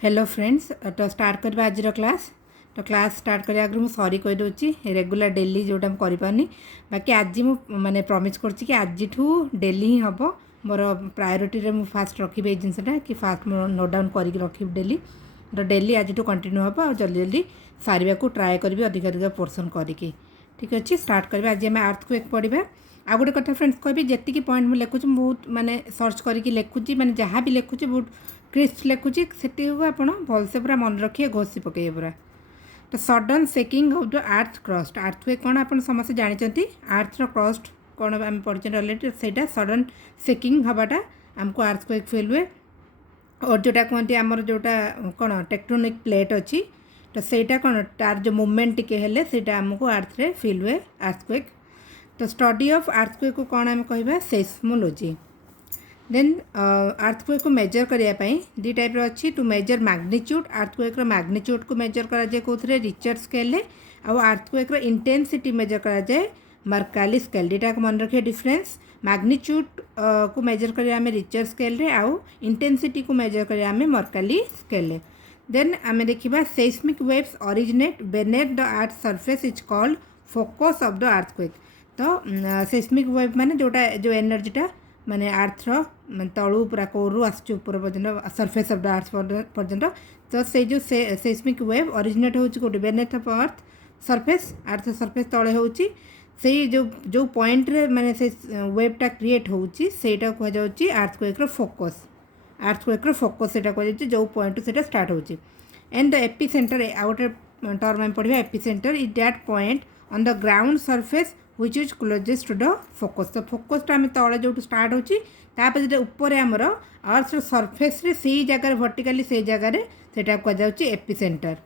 Hello friends, तो start करवा आज क्लास। तो क्लास स्टार्ट करने आगे मुझे सॉरी कहीदे रेगुलर डेली जोटा मुझे कर बाकी आज माने प्रॉमिस करछि कि आज डेली ही हम मोर प्रायोरिटी रे फास्ट रखी जिनसा कि फास्ट नोट डाउन करके रखी डेली। तो डेली आज कंटिन्यू हम और जल्दी जल्दी सारे को ट्राए करी अधिक अधिक पोर्सन करके। ठीक अच्छे स्टार्ट करवा। आज आम अर्थक्वेक पढ़ा। आ गोटे कथा फ्रेंड्स कहबी जी पॉइंट मुझे लिखुची बहुत माने सर्च करके लिखुची माने जहाँ भी लिखुची बहुत क्रिस्प लिखुची से आप भलसे पूरा मन रखिए घोषी पकड़े पूरा। तो sudden shaking of the earth crust. Earthquake कौन आप समस्त जानते अर्थर क्रस्ट कौन आम पढ़े अलरेडी से सडन सेकिंग हवाटा आमको अर्थक्वेक फिल हुए। और जोटा कहते आमर जोटा कौन टेक्टोनिक प्लेट अच्छी तो सहीटा कौन तार जो मूवमेंट टिके हेले सेटा आमको अर्थ रे फिल हुए अर्थक्वेक। तो स्टडी ऑफ अर्थक्वेक को कौन आम कह सेस्मोलॉजी। देन अर्थक्वेक को मेजर करने दी टाइप अच्छी to measure magnitude. Earthquake magnitude को मेजर कराए कौन रिचर स्केल आउ अर्थक्वेक इंटेंसिटी मेजर कराए मर्काली स्केल। दुटा को मन रखिए डिफरेंस। मैग्नीट्यूड को मेजर करें आम रिचर स्केल रे आउ इंटेंसिटी को मेजर करें आम मर्काली स्केल। देन आम देखा seismic waves originate beneath the earth surface is called focus of the earthquake. तो सेस्मिक वेव माने जोटा जो एनर्जीटा माने अर्थर तलू पूरा कोरु आसपर पर्यटन सरफेस ऑफ द अर्थ पर्यटन। तो से जो सेस्मिक वेव ओरिजिनेट होची कोटी beneath of earth surface earth surface तले होची से जो पॉइंट रे माने से वेवटा क्रिएट होची सेटा कह जाउची अर्थक्वेक रो फोकस। अर्थक्वेक रो फोकस सेटा कह जाउची जो पॉइंट सेटा स्टार्ट होची। And the AP centre out term में पढ़िया AP centre is that point on the ground surface which is closest to the focus। तो फोकस आम तले जो स्टार्ट होची तापर जो ऊपर आमर अर्थ सरफेस रे से जगह वर्टिकली से जगह सेटा कह जाउची एपी सेंटर।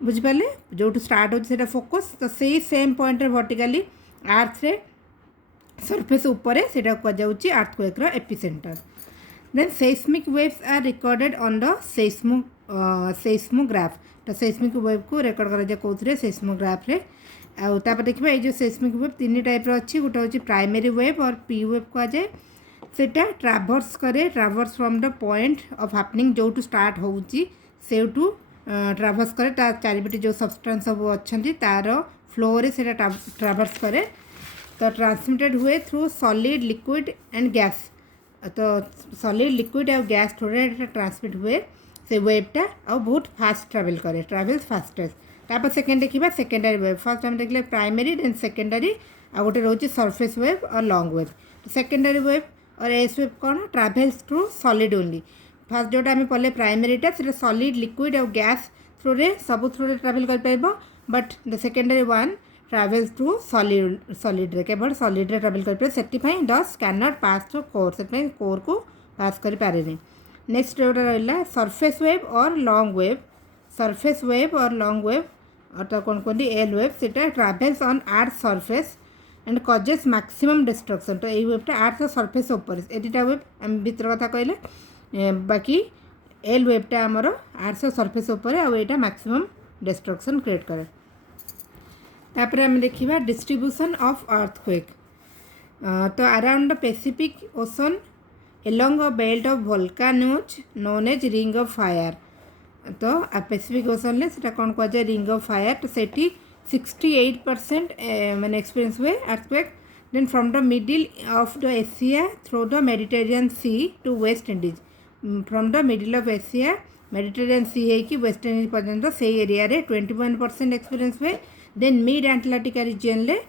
बुझिपारे जो स्टार्ट होची सेटा फोकस। तो से सेम पॉइंट रे वर्टिकली अर्थ रे सरफेस ऊपर सेटा कह जाउची अर्थक्वेक रो epicentre. Then seismic waves are recorded on the seismograph. तो सेस्मिक वेव को रिकॉर्ड करा जाए कौन सेस्मोग्राफ रे। आउे देखिए ये जो सेस्मिक वेव तीन टाइप अच्छी गोटे हूँ प्राइमरी वेव और पी वेव कहुए सेटा ट्रावर्स करे traverse from the point of happening जो स्टार्ट होची सेठू ट्रावर्स करे चारिपटे जो सब्सटेंस सब अच्छा तार फ्लो रे सेटा ट्रावर्स करे। तो ट्रांसमिटेड हुए through solid liquid and gas. तो सॉलिड लिक्विड और गैस थोड़े ट्रांसमिट हुए से वेवटा और बहुत फास्ट ट्रावेल करे ट्रावेल्स फास्टेस्ट। तापर सेकेंड देखा सेकेंडरी वेव। फर्स्ट आम देखले प्राइमरी देन सेकेंडरी आ गोटे रोचे सरफेस वेव और लॉन्ग वेव। तो सेकेंडरी वेव और एस वेव कौन travels through solid only. First जोटा आम पढ़ले प्राइमरीटा से सॉलिड लिक्विड और गैस थ्रू रे सब थ्रू रे ट्राभेल कर पाइबो। But the secondary one travels through solid रे केवल सॉलिड रे ट्राभेल कर पाए सेटिफाई thus can not pass through core से कोर को पास कर पारे। नेक्स्ट जोटा रहा सरफेस वेव और लॉन्ग वेव। सरफेस वेव और लॉन्ग वेव अर्थात कौन कहते एल वेव से travels on earth surface and causes maximum destruction. तो ये वेवटा अर्थ सरफेस ऊपर ए दुटा वेव आम भीतर कथा कहले बाकी एल वेवटा आमर अर्थ सरफेस ऊपर आईटा मैक्सिमम डिस्ट्रक्शन क्रिएट करे। तापर आम देखा डिस्ट्रीब्यूशन ऑफ अर्थक्वेक। तो around the Pacific Ocean along a belt of volcanoes known as ring of fire. तो पैसिफिक ओशन में से कौन कहुए रिंग ऑफ फायर। तो सेठी 68% मैंने एक्सपीरियंस हुए earthquake. Then from the middle of the Asia through the Mediterranean sea to West Indies. From the middle of Asia Mediterranean sea है कि waste Indies पर्यटन से एरिया रे 21% एक्सपीरियंस हुए। देन मिड आंटार्कटिका रीजन ले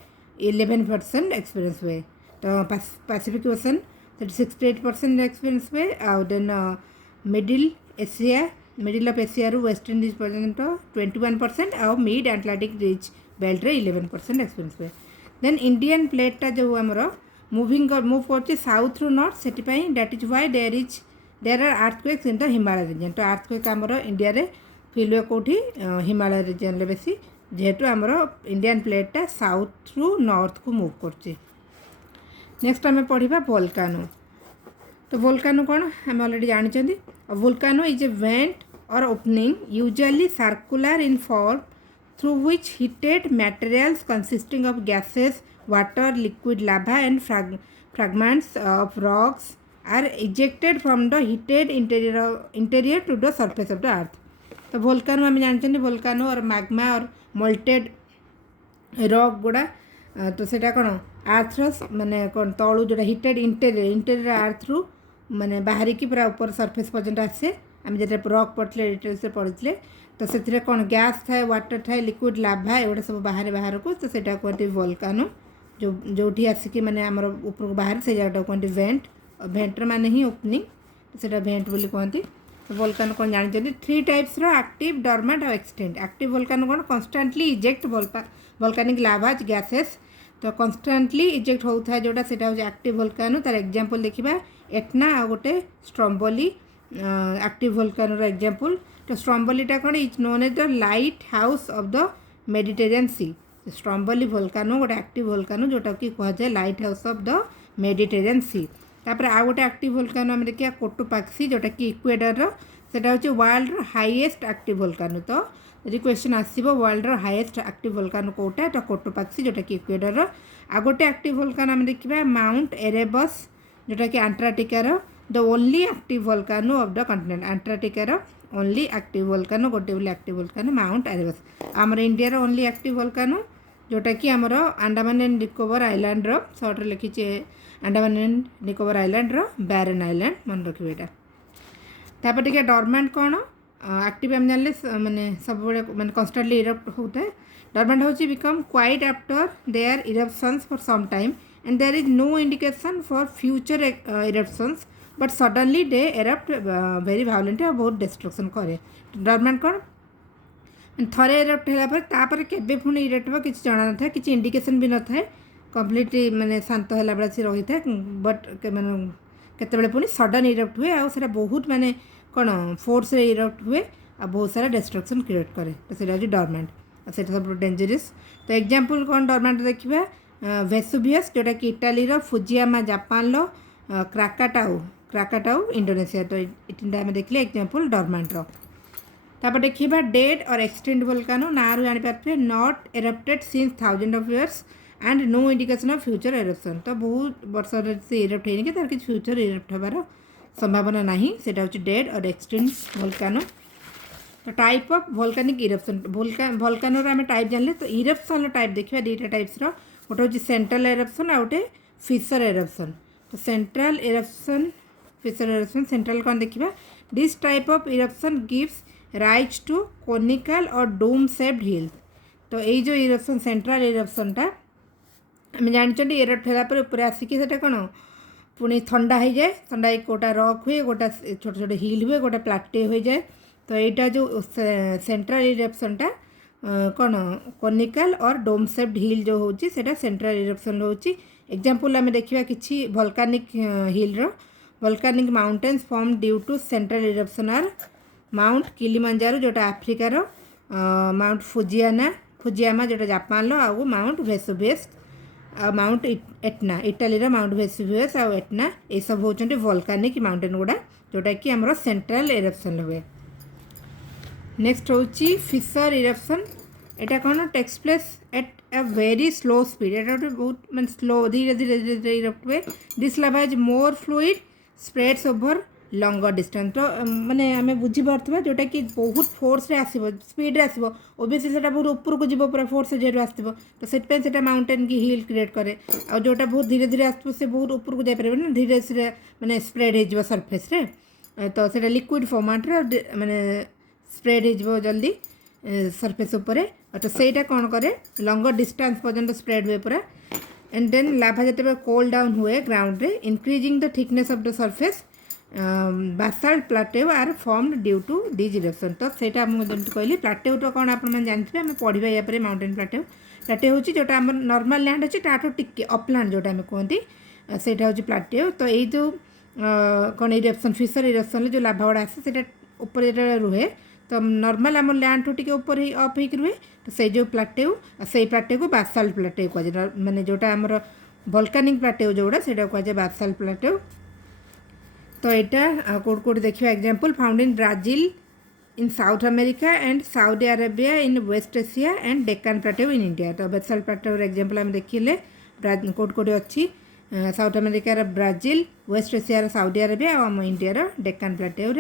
11% एक्सपीरियंस हुए। तो पैसिफिक ओशन 68% एक्सपीरियंस हुए। आउ then middle Asia middle of Asia रू वेस्ट इंडीज पर्यटन 21% आउ मिड आंटार्कटिक रिज बेल्ट रे 11% एक्सपीरियंस हुए। देन इंडियन प्लेटा जो आमर मूव कर साउथ रू नॉर्थ से that is why there are earthquakes in the Himalaya region. तो अर्थक्वेक आमर इंडिया रे फिल हुए कौटी हिमालय रीजन रे बेसी जेहेतु आमर इंडियन प्लेटा साउथ रू नॉर्थ को मूव कर। नेक्स्ट आम पढ़ा वोल्कानो। तो वोल्कानो कौन आम ऑलरेडी जानते। Volcano is a vent or opening usually circular in form through which heated materials consisting of gases, water, liquid lava and fragments of rocks are ejected from the heated interior to the surface of the earth. तो volcano आम जानते वोल्कानो और magma और molted rock गुड़ा तो सेटा कौन Arthur माने कौन तलू जो हिटेड इंटेरियर आर्थ रु माने बाहर की पूरा ऊपर सरफेस पर्यंत आसे आम जो रॉक पढ़ते डिटेल्स पढ़ी तो से कौन गैस थाए वाटर थाए लिक्विड लाभा एगुड़ा सब बाहर बाहर को तो सेटा कहते वोल्कानो जो आसिकी माने आमर ऊपर को बाहर से जगह कहते वेंट वेंटर माने ही ओपनिंग तो सेटा वेंट बोली कहते। वोल्कानो कौन जानते 3 टाइप्स रो एक्टिव डॉर्मेंट और एक्सटेंट। एक्टिव वोल्कानो कौन कन्स्टांटली इजेक्ट वोल्कानिक लाभाज गैसेस तो कन्स्टांटली इजेक्ट होता है जोटा सेटा होचे एक्टिव वोल्कानो। तार एग्जांपल देखिबा एटना आ गोटे स्ट्रोम्बोली एक्टिव वोल्कानो रो एग्जांपल। तो स्ट्रोम्बोलीटा कौन is known as the lighthouse of the Mediterranean sea. Stromboli volcano गोटे एक्टिव वोल्कानो जोटा कि कह जाए lighthouse of the Mediterranean sea. तापर आ गोटे एक्टिव वोल्कानो आम देखिए कोटोपाक्सी जोटा कि इक्वेडर सेटा होचे वर्ल्ड हाईएस्ट एक्टिव वोल्कानो। तो यदि क्वेश्चन आसो वर्ल्ड हाईएस्ट एक्टिव वोल्कानो कोटा तो कोटोपाक्सी जोटा कि इक्वेडर। आ गोटे एक्टिव वोल्कानो आम देखिए माउंट एरेबस जोटा कि अंटार्कटिकार the only active volcano of the continent. अंटार्कटिकार ओनली एक्टिव वोल्कानो गोटे बोली एक्टिव वोल्कानो माउंट एरेबस। आमर इंडिया रो ओनली एक्टिव वोल्कानो जोटा कि आमर अंडमान एंड निकोबर आइलैंड रो सर्ट लिखी अंडमान एंड निकोबर आइलैंड रो बैरन आइलैंड मन रखिए यहाँ। तापर टिके डॉर्मेंट कौन एक्टिव आम जान माने सब माने कन्स्टांटली इरप्ट होता है। डॉर्मेंट होची become quite after their eruptions for some time and there is no indication for future eruptions but suddenly they erupt very violently और बहुत डिस्ट्रक्शन करे। डॉर्मेंट कौन थरे इरप्ट है केबे पुणी इरप्ट हो किसी जाना था किसी इंडिकेशन भी न था कम्प्लीटली माने शांत है बेला से रही था बट माने केतबेले पुणी सडन इरप्ट हुए आउ बहुत माने कौन फोर्स रे इरप्ट हुए आ बहुत सारा डिस्ट्रक्शन क्रिएट करे तो सेटा होची डॉर्मेंट से सब डेंजरस। तो एग्जांपल कौन डॉर्मेंट देखिबा वेसुवियस जोटा कि इटाली रो फुजियामा जापान रो क्राकाटाउ इंडोनेशिया। तो इटिनटा आम देखले एग्जांपल डॉर्मेंट रो। तापर देखिबा डेड और एक्सटेंट वोल्कानो ना रू जानि पारथि not erupted since thousand of years and no indication of future eruption. तो बहुत वर्ष से इरप्ट होनी कि तार किसी फ्यूचर इरप्ट हबार संभावना नहीं सेटा होची डेड और एक्सटेंट वोल्कानो। तो टाइप ऑफ वोल्कानिक इरप्शन वोल्कानो आम टाइप जानले तो इरप्शन टाइप देखिए दुईटा टाइप्स गोटे हूँ सेंट्रल इरप्शन आ गोटे फिशर इरप्शन। तो central eruption fissure eruption central कौन देखिए this type of eruption gives rise to conical और डोम शेप्ड हिल्स। तो ये जो इरप्शन सेंट्रल इरप्शनटा आम जानते इरप्ट होगापर ऊपर आसिक कौन पुणी ठंडा हो जाए ठंडा गोटा रॉक हुए गोटा छोटे छोटे हिल हुए गोटा प्लाटे हो जाए। तो यहाँ जो सेंट्रल इरप्शनटा कौन कोनिकल और डोम शेप्ड हिल जो होची सेटा सेंट्रल इरप्शन होची। एग्जांपल आम देखिए किसी वोल्कानिक हिल रो volcanic mountains form due to central eruption आर माउंट किलिमांजारो जोटा आफ्रिकार माउंट फुजियामा जोटा जापान आउ Mount Vesuvius Mount Etna Italy Mount Vesuvius आउ एटना ये सब होचंटे वोल्कानिक माउंटेन गुड़ा जोटा कि आमर सेंट्रल इरप्शन हुए। नेक्स्ट होची फिशर इरप्शन। एटा कौन takes place at a very slow speed एटा बहुत मैं स्लो धीरे धीरे धीरे धीरे इरप्ट हुए। This lava is more fluid spreads over langar distance. तो माने आम बुझीपार जोटा कि बहुत फोर्स रे आसो स्पीड रे आसो ओबियसली से बहुत ऊपर को जीव पूरा फोर्स जेहू आसो तो से माउंटेन की हिल क्रिएट करे और जोटा बहुत धीरे धीरे आसो से बहुत ऊपर को जापर ना धीरे से माने स्प्रेड हो सरफेस रे तो से लिक्विड फॉर्मेट रे माने स्प्रेड हो जल्दी सरफेस उपर तो सहीटा कौन करे लंगर डिस्टेंस पर्यंत स्प्रेड हुए पूरा एंड देन लाभा जो कोल डाउन हुए ग्राउंड रे increasing the thickness of the surface basalt plateau are formed due to these eruption. तो सहीटा मुझे कहली प्लाटेउ तो कौन आप जानते हैं आम पढ़ा या माउंटेन प्लाटेउ हूँ जोटा आम नॉर्मल लैंड अच्छे ताठू टिके अपलैंड जोटा आम कहती सेटा हूँ प्लाटेउ। तो ये जो कौन इरप्शन फिशर इरप्शन जो लाभा गुड़ा आसे ऊपर रुहे तो नॉर्मल आम लैंड ठू टिके ऊपर अप हो रुहे तो से जो प्लाटेउ से प्लाटेउ को बासाल्ट प्लाटेउ कहुए माने जोटा आमर वोल्कानिक प्लाटेउ जोड़ा से कहुए बासाल्ट प्लाटेउ। तो यहाँ कौट कौट देखिए example found in Brazil in South America and Saudi Arabia in West Asia and Deccan plateau in India. तो बासाल्ट प्लाटेउ एग्जांपल आम देखिले कौट कौट अच्छी साउथ अमेरिकार ब्राजिल, वेस्ट एशियार साउदी अरेबिया और आम इंडियार डेक्कन प्लाटेऊ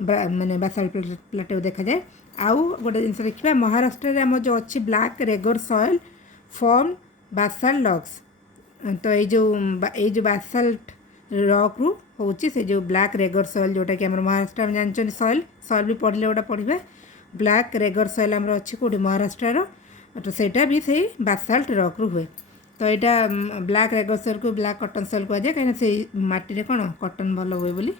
माने बासाल्ट प्लाटेऊ देखा जाए। आउ गोटे जिन देखा महाराष्ट्र आम जो अच्छी black Regar soil form Basalt locks. तो ये बासाल्ट रॉक रु होची से जो ब्लैक रेगर सॉइल जोटा कि महाराष्ट्र में जानते सॉइल सॉइल भी पढ़ले गोटा पढ़े ब्लैक रेगर सॉइल आम अच्छी कौटी महाराष्ट्र। तो सेटा भी से बासाल्ट रॉक रु हुए। तो यहाँ ब्लैक रेगर सॉइल को ब्लैक कटन सॉइल कहुए कहीं से माटी कौन कटन भल हुए बोली।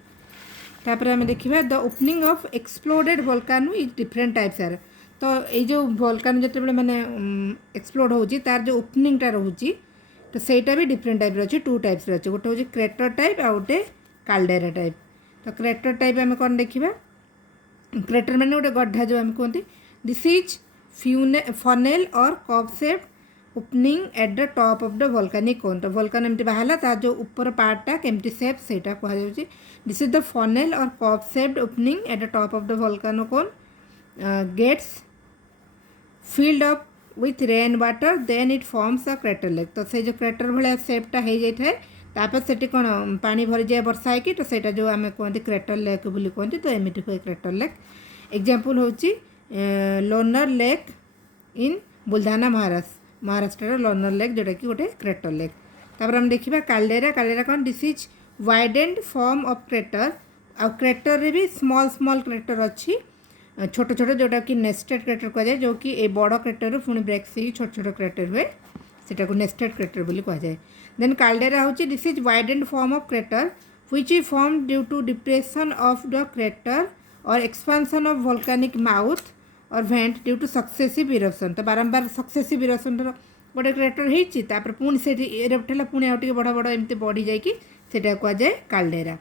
तापर आम देखा the opening of exploded volcano is different types are. तो ये जो वोल्कानो जो मैंने एक्सप्लोड होची तार जो ओपनिंगटा रोची तो सहीटा भी डिफरेंट टाइप अच्छे टू टाइप्स अच्छे गोटे हूँ क्रेटर टाइप आ गोटे काल्डेरा टाइप। तो क्रेटर टाइप आम कौन देखा क्रेटर मैंने गोटे गड्ढा जो आम कहते दिस इज फनेल और cup shaped opening at the top of the volcanic cone. तो वोल्केनो एमती बाहर तार जो ऊपर पार्टा केमती शेप से कहुच्छे दिस इज द फनेल और cup shaped opening at the top of the volcano cone gets filled up with rain water then it forms a crater lake. तो से जो क्रेटर भाया सेपटा हो जाए तापर से कौन पानी भरी जाए वर्षा है तो सेटा जो आम कहते क्रेटर लेक बोली कहते। तो एमती हुए क्रेटर लेक एग्जांपल होची Lonar lake in Buldhana Maharashtra Lonar lake जोटा कि गोटे क्रेटर लेक। तापर हम देखा काल्डेरा काल्डेरा कौन this is widened form of crater आ क्रेटर रे भी स्मॉल स्मॉल क्रेटर अच्छी छोट छोट जोटा कि नेस्टेड क्रेटर कहुए जो कि ए बड़ क्रेटर पुणी ब्रेक से छोट छोट क्रेटर हुए सेटा को नेस्टेड क्रेटर बोली कहुए। देन काल्डेरा होची this is widened form of crater which is form due to depression of the crater और एक्सपांशन ऑफ वोल्केनिक माउथ और vent due two successive eruption. तो बारंबार सक्सेसिव इरप्शन गोटे क्रेटर होती पुणी से इरप्ट है पुणी आउ बड़ बड़ एमती बढ़ी जाए कहुए काल्डेरा।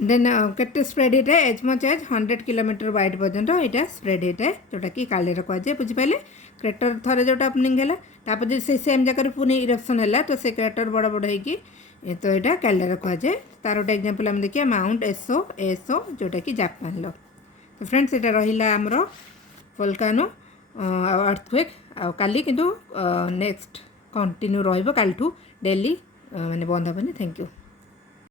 देन केते स्प्रेड होता है as much as 100 kilometre wide पर्यंत यहाँ स्प्रेड होता है जोटा कि काल्डेरा कहुए। बुझिपारे क्रेटर थरे जोटा ओपनिंग है तापर जो से सेम जगह पुणी इरप्शन है तो से क्रेटर बड़ बड़ होगी तो यहाँ काल्डेरा कहुए। तार गोटे एग्जांपल आम देखिए माउंट एसो जोटा कि जापान। तो फ्रेंड्स यहाँ रहा आमर वोल्केनो अर्थक्वेक काली किंतु नेक्स्ट कंटिन्यू रही कालठू डेली माने बंद हेनी। Thank you.